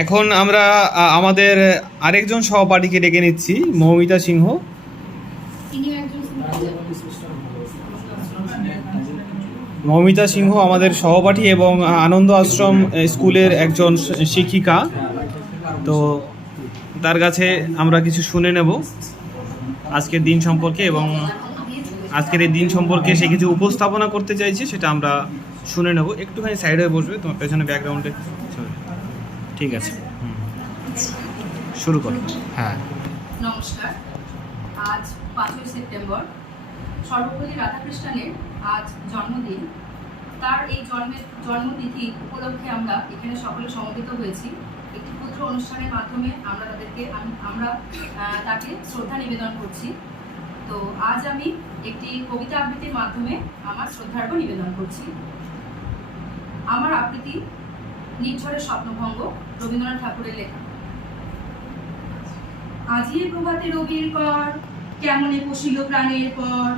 এখন আমরা আমাদের আরেকজন সহপাঠীকে ডেকে নিচ্ছি, মৌমিতা সিংহ। মৌমিতা সিংহ আমাদের সহপাঠী এবং আনন্দ আশ্রম স্কুলের একজন শিক্ষিকা। তো তার কাছে আমরা কিছু শুনে নেব আজকের দিন সম্পর্কে, এবং আজকের এই দিন সম্পর্কে সে কিছু উপস্থাপনা করতে চাইছে, সেটা আমরা শুনে নেব। একটুখানি সাইড হয়ে বসবে, তোমার পেছনে ব্যাকগ্রাউন্ডে। ঠিক আছে, শুরু করো। হ্যাঁ, নমস্কার। আজ 5ই সেপ্টেম্বর সর্বপল্লী রাধাকৃষ্ণনের আজ জন্মদিন। তার এই জন্মতিথি উপলক্ষে আমরা এখানে সকলে সমবেত হয়েছি। একটি ক্ষুদ্র অনুষ্ঠানের মাধ্যমে আমরা তাকে শ্রদ্ধা নিবেদন করছি। তো আজ আমি একটি কবিতা আবৃত্তির মাধ্যমে আমার শ্রদ্ধার্ঘ নিবেদন করছি। আমার আবৃত্তি নির্ঝরের স্বপ্নভঙ্গ, রবীন্দ্রনাথ ঠাকুরের লেখা। আজিয়ে প্রভাতে রবির কর, কেমনে পশিল প্রাণের পর,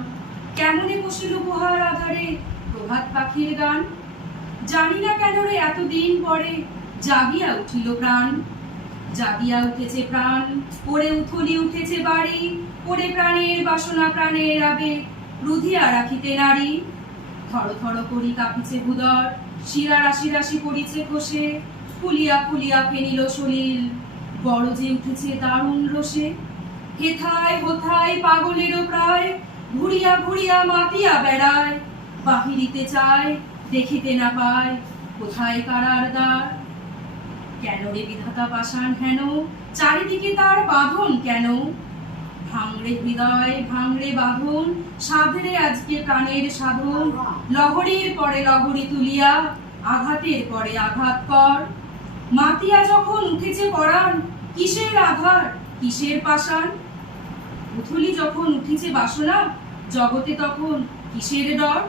কেমনে পশিল গুহার আধারে প্রভাত পাখির গান। জানি না কেন রে এতদিন পরে জাগিয়া উঠিল প্রাণ, জাগিয়া উঠেছে প্রাণ, পড়ে উথলি উঠেছে বাড়ি, পড়ে প্রাণের বাসনা প্রাণের আবেগ রুধিয়া রাখিতে নারী। থর থর করি কাঁপিছে ভুদর, শিরা রাশি রাশি পড়িছে কোষে, ফুলিয়া ফুলিয়া ফেনিল সলিল, বড় যে উঠেছে দারুণ রসে। হেথায় হোথায় পাগলেরও প্রায়, ঘুরিয়া ঘুরিয়া মাতিয়া বেড়ায়, বাহিরিতে চায় দেখিতে না পায় কোথায় কারার দ্বার। কেন রে বিধাতা পাষাণ হেন, চারিদিকে তার বাঁধন কেন? ভাঙড়ে হৃদয় ভাঙড়ে বাঁধন, সাধরে আজকে প্রাণের সাধন। লহরীর পরে লহরী তুলিয়া, আঘাতের পরে আঘাত কর। মাতিয়া যখন উঠেছে পরাণ, কিসের আধার কিসের পাষাণ? উথলি যখন উঠেছে বাসনা, জগতে তখন কিসের ডর?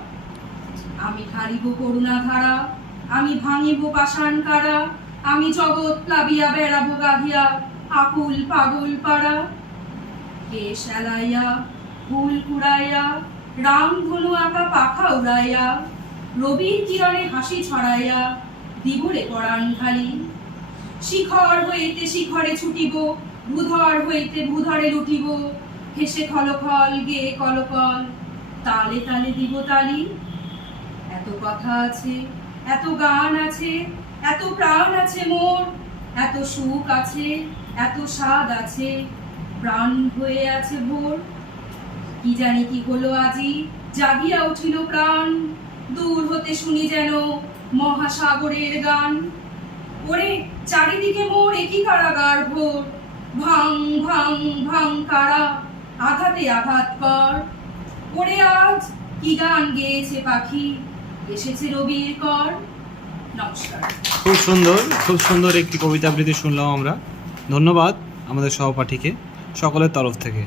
আমি ঢালিব করুণা ধারা, আমি ভাঙিব পাষাণ কারা, আমি জগৎ প্লাবিয়া বেড়াবো গাধিয়া আকুল পাগল পাড়া। কেশ এলাইয়া ফুল কুড়াইয়া, রাম ধনু আঁকা পাখা উড়াইয়া, রবির কিরণে হাসি ছড়াইয়া দিবরে পরাণ ঢালি। শিখর হইতে শিখরে ছুটিব, ভূধর হইতে ভূধরে লুটিব, হেসে খলখল গেয়ে কলকল, তালে তালে দিব তালি। এত কথা আছে, এত গান আছে, এত প্রাণ আছে মোর, এত সুখ আছে, এত স্বাদ আছে, প্রাণ হয়ে আছে ভোর। কি জানি কি হলো আজি, জাগিয়া উঠিল প্রাণ, দূর হতে শুনি যেন মহাসাগরের গান। ওরে চারিদিকে মোর একই কারাগার ভোর, ভাং ভাং ভাং কারা, আঘাতে আঘাত কর। ওরে আজ কি গান গেয়েছে পাখি, এসেছে রবির কর। নমস্কার। খুব সুন্দর একটি কবিতা আবৃত্তি শুনলাম আমরা। ধন্যবাদ আমাদের সহপাঠীকে সকলের তরফ থেকে।